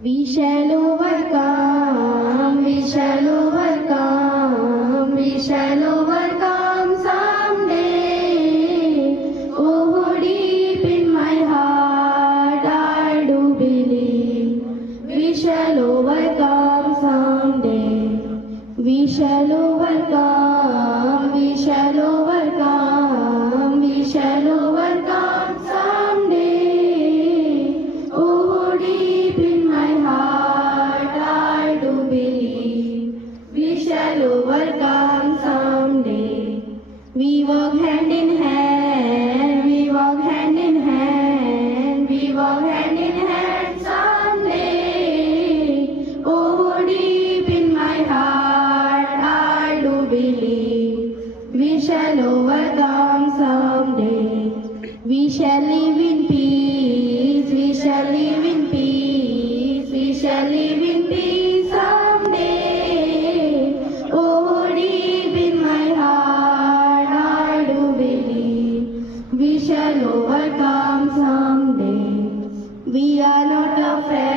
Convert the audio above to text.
We shall overcome, we shall overcome, we shall overcome someday. Oh, deep in my heart, I do believe we shall overcome someday. We shall overcome, we shall overcome, we shall overcome someday. Oh, deep in my heart, I do believe we shall overcome someday. We walk hand in hand, we walk hand in hand, we walk hand in hand someday. Oh, deep in my heart, I do believe we shall overcome someday. We shall live in peace, we shall live in peace, we shall live in peace someday. Oh, deep in my heart, I do believe we shall overcome someday. We are not afraid.